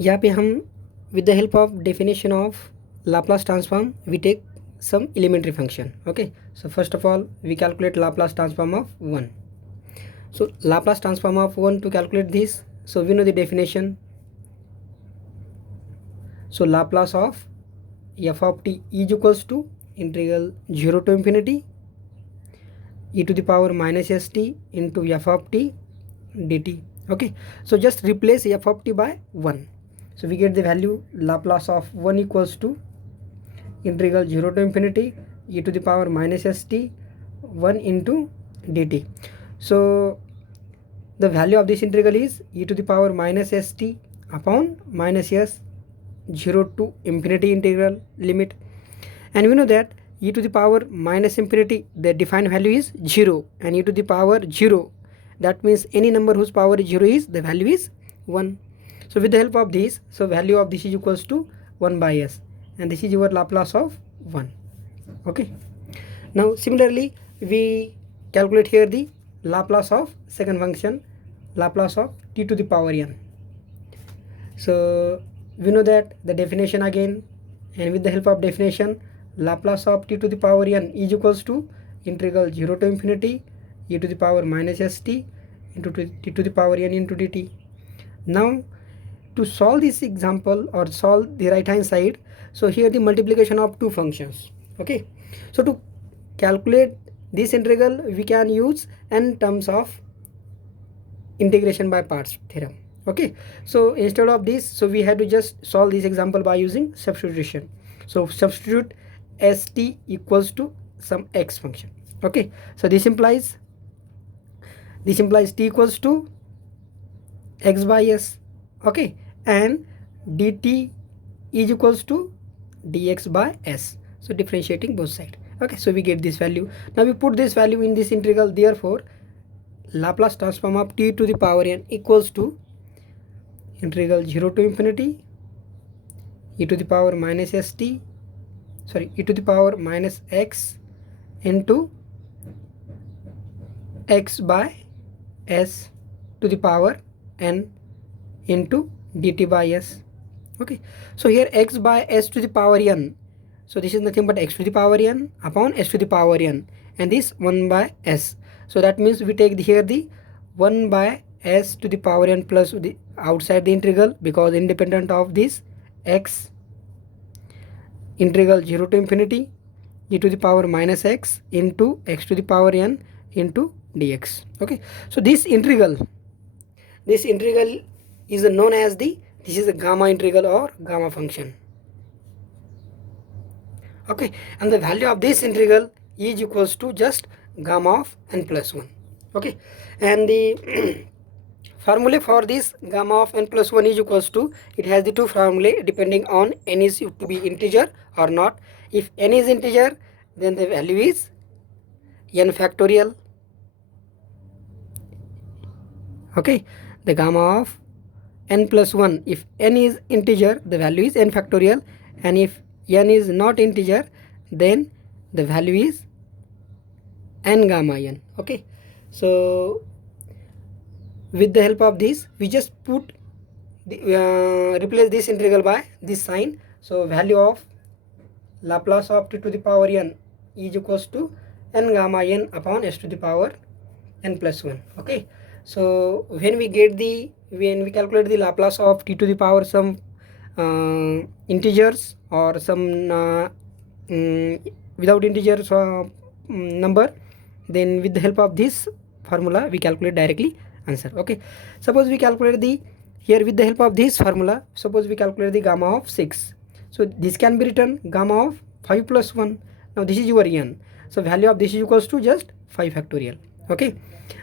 यहाँ पे हम with the help of definition of Laplace transform we take some elementary function. Okay, so first of all we calculate Laplace transform of 1. So Laplace transform of 1, to calculate this, so we know the definition. So Laplace of f of t is equals to integral 0 to infinity e to the power minus st into f of t dt. Okay, so just replace f of t by 1. So we get the value Laplace of 1 equals to integral 0 to infinity e to the power minus st 1 into dt. So the value of this integral is e to the power minus st upon minus s 0 to infinity integral limit. And we know that e to the power minus infinity, the defined value is 0, and e to the power 0, that means any number whose power is 0 is the value is 1. So with the help of this, so value of this is equals to 1 by s, and this is your Laplace of 1. Okay, now similarly we calculate here the Laplace of second function, Laplace of t to the power n. So we know that the definition again, and with the help of definition, Laplace of t to the power n is equals to integral 0 to infinity e to the power minus st into t to the power n into dt. Now to solve this example or solve the right hand side, so here the multiplication of two functions. Okay, so to calculate this integral we can use n terms of integration by parts theorem. Okay, so instead of this, so we have to just solve this example by using substitution. So substitute st equals to some x function. Okay, so this implies t equals to x by s. Okay, and dt is equals to dx by s, so differentiating both sides. Okay, so we get this value. Now we put this value in this integral, therefore Laplace transform of t to the power n equals to integral 0 to infinity e to the power minus st, sorry, e to the power minus x into x by s to the power n into dt by s. Okay, so here x by s to the power n, so this is nothing but x to the power n upon s to the power n, and this 1 by s. So that means we take here the 1 by s to the power n plus the outside the integral, because independent of this x, integral 0 to infinity e to the power minus x into x to the power n into dx. Okay, so this integral is known as this is a gamma integral or gamma function. Okay, and the value of this integral is equals to just gamma of n plus 1. Okay, and the formula for this gamma of n plus 1 is equals to, it has the two formulae depending on n is to be integer or not. If n is integer, then the value is n factorial. Okay, the gamma of n plus 1, if n is integer, the value is n factorial, and if n is not integer, then the value is n gamma n. Okay, so with the help of this we just put replace this integral by this sign. So value of Laplace of t to the power n is equals to n gamma n upon s to the power n plus 1. Okay, so when we calculate the Laplace of t to the power some integers or some without integers number, then with the help of this formula we calculate directly answer. Okay, suppose we calculate the here with the help of this formula, suppose we calculate the gamma of 6. So this can be written gamma of 5 plus 1. Now this is your n, so value of this is equals to just 5 factorial. Okay,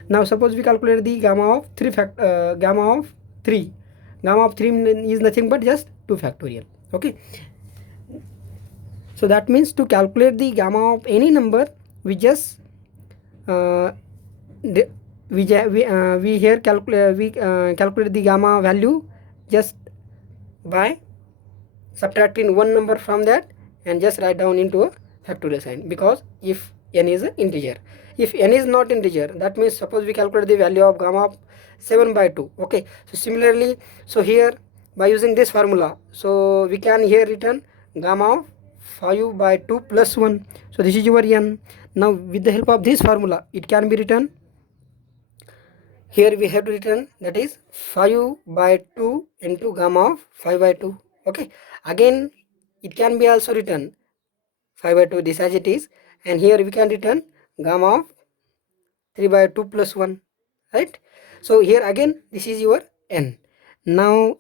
now suppose we calculate the gamma of 3 gamma of 3 is nothing but just 2 factorial. Okay, so that means to calculate the gamma of any number, we just calculate the gamma value just by subtracting one number from that and just write down into a factorial sign, because if n is an integer. If n is not integer, that means suppose we calculate the value of gamma of 7 by 2. Okay, so similarly, so here by using this formula. So we can here written gamma of 5 by 2 plus 1. So this is your n. Now with the help of this formula, it can be written, here we have to written, that is 5 by 2 into gamma of 5 by 2. Okay, again it can be also written 5 by 2 this as it is, and here we can written gamma of 3 by 2 plus 1, right? So here again this is your n. Now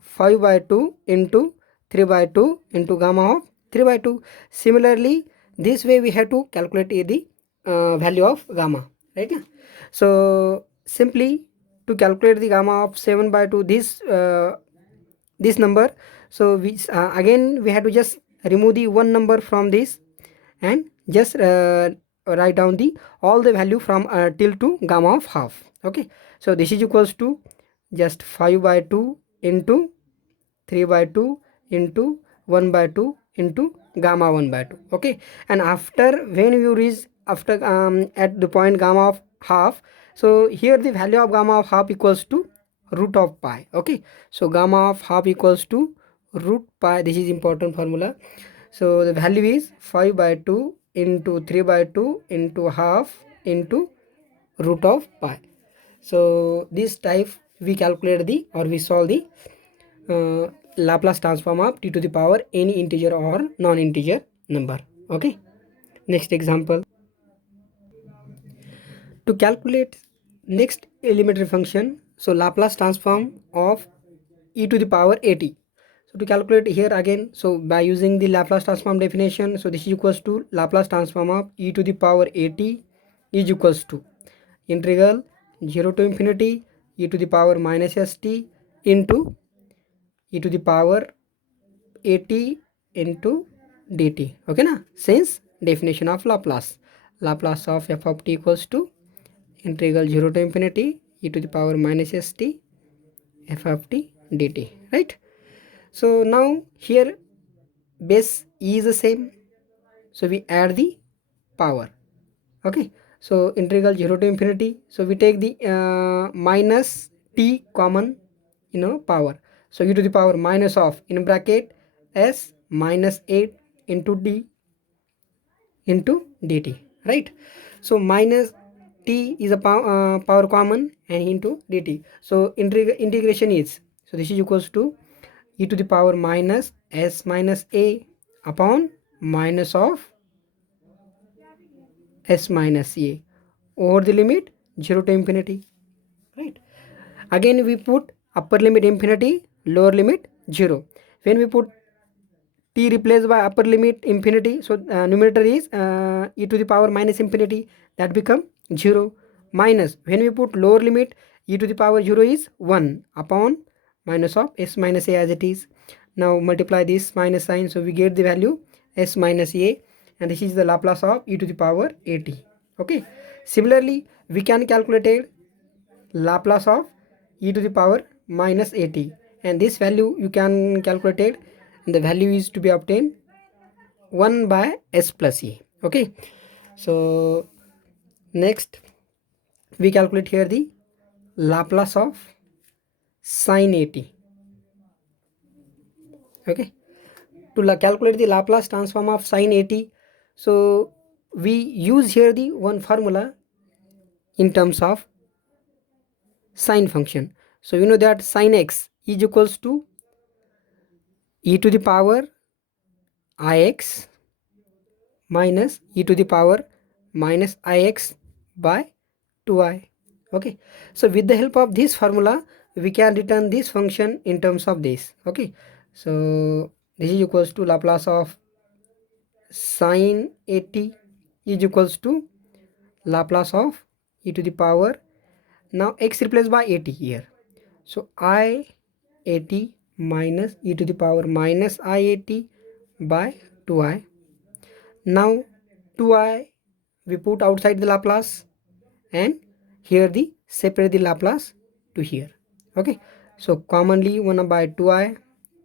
5 by 2 into 3 by 2 into gamma of 3 by 2. Similarly, this way we have to calculate the value of gamma, right? So simply to calculate the gamma of 7 by 2, this number, so we again we have to just remove the one number from this and just write down the all the value from till to gamma of half. Okay, so this is equals to just 5 by 2 into 3 by 2 into 1 by 2 into gamma 1 by 2. Okay, and after when you reach after at the point gamma of half, so here the value of gamma of half equals to root of pi. Okay, so gamma of half equals to root pi. This is important formula. So the value is 5 by 2 into 3 by 2 into half into root of pi. So this type we calculate the or we solve the Laplace transform of t to the power any integer or non-integer number. Okay, next example. To calculate next elementary function, so Laplace transform of e to the power at. So to calculate here again, so by using the Laplace transform definition, so this is equals to Laplace transform of e to the power at is equals to integral 0 to infinity e to the power minus st into e to the power at into dt. Okay na, since definition of Laplace, Laplace of f of t equals to integral 0 to infinity e to the power minus st f of t dt, right? So now here base e is the same, so we add the power. Okay, so integral 0 to infinity, so we take the minus t common, power, so e to the power minus of in bracket s minus 8 into d into dt, right? So minus t is a power common and into dt, so integration is, so this is equals to e to the power minus s minus a upon minus of s minus a over the limit 0 to infinity, right? Again we put upper limit infinity, lower limit 0. When we put t replaced by upper limit infinity, so numerator is e to the power minus infinity, that become 0, minus when we put lower limit e to the power 0 is 1 upon minus of s minus a as it is. Now multiply this minus sign, so we get the value s minus a, and this is the Laplace of e to the power at. Okay, similarly we can calculate Laplace of e to the power minus at, and this value you can calculate it, and the value is to be obtained 1 by s plus a. Okay, so next we calculate here the Laplace of sin at. Okay, to calculate the Laplace transform of sin at, so we use here the one formula in terms of sine function. So you know that sin x is equals to e to the power ix minus e to the power minus ix by 2i. Okay, so with the help of this formula we can return this function in terms of this. Okay, so this is equals to Laplace of sin at is equals to Laplace of e to the power, now x replaced by at here, so I at minus e to the power minus I at by 2i. Now 2i we put outside the Laplace, and here the separate the Laplace to here. Okay, so commonly 1 by 2i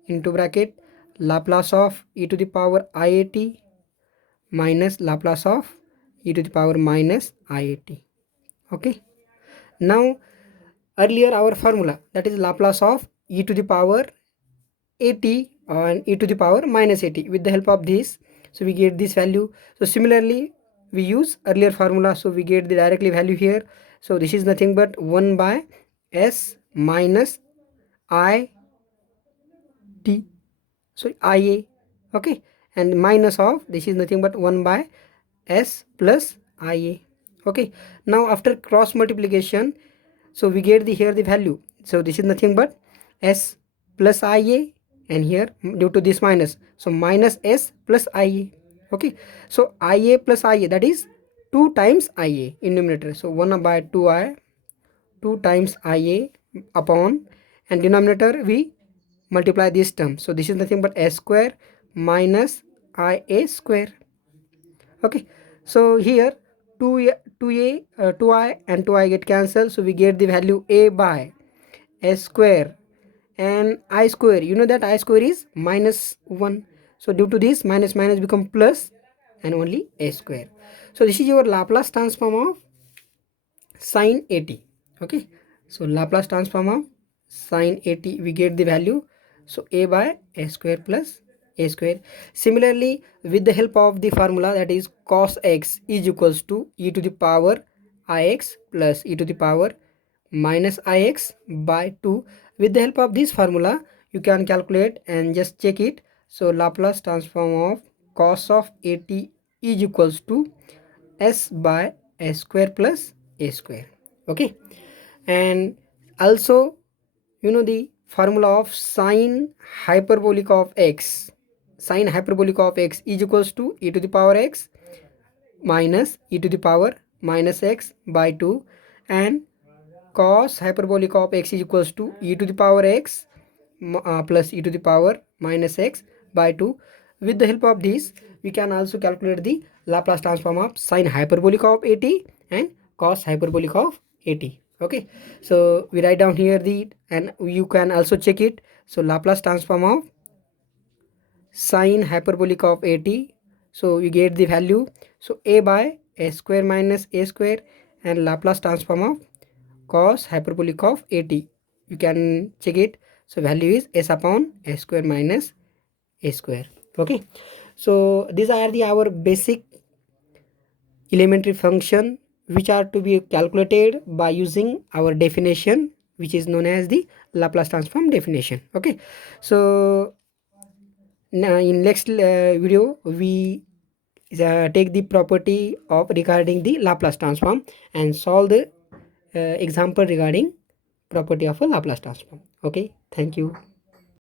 into bracket Laplace of e to the power I at minus Laplace of e to the power minus I at. Okay, now earlier our formula, that is Laplace of e to the power at and e to the power minus at. With the help of this, so we get this value. So similarly we use earlier formula, so we get the directly value here. So this is nothing but 1 by s minus I t, so ia, okay, and minus of this is nothing but 1 by s plus ia, okay. Now after cross multiplication, so we get the here the value. So this is nothing but s plus ia, and here due to this minus, so minus s plus ia, okay. So ia plus ia, that is 2 times ia in numerator, so 1 by 2i, 2 times ia upon, and denominator we multiply this term. So this is nothing but s square minus ia square, okay. So here 2i and 2i get cancelled, so we get the value a by s square and I square. You know that I square is minus 1, so due to this minus minus become plus and only a square. So this is your Laplace transform of sin 80, okay. So Laplace transform of sin 80, we get the value, so a by a square plus a square. Similarly, with the help of the formula, that is cos x is equals to e to the power ix plus e to the power minus ix by 2. With the help of this formula, you can calculate and just check it. So Laplace transform of cos of 80 is equals to s by a square plus a square, okay. And also, you know the formula of sine hyperbolic of x. Sine hyperbolic of x is equals to e to the power x minus e to the power minus x by 2, and cos hyperbolic of x is equals to e to the power x plus e to the power minus x by 2. With the help of this, we can also calculate the Laplace transform of sine hyperbolic of 80 and cos hyperbolic of 80, okay. So we write down here the, and you can also check it. So Laplace transform of sine hyperbolic of 80, so you get the value, so a by a square minus a square, and Laplace transform of cos hyperbolic of 80, you can check it. So value is s upon a square minus a square, okay. So these are the our basic elementary function which are to be calculated by using our definition, which is known as the Laplace transform definition, okay. So now in next video we take the property of regarding the Laplace transform and solve the example regarding property of a Laplace transform, okay. Thank you.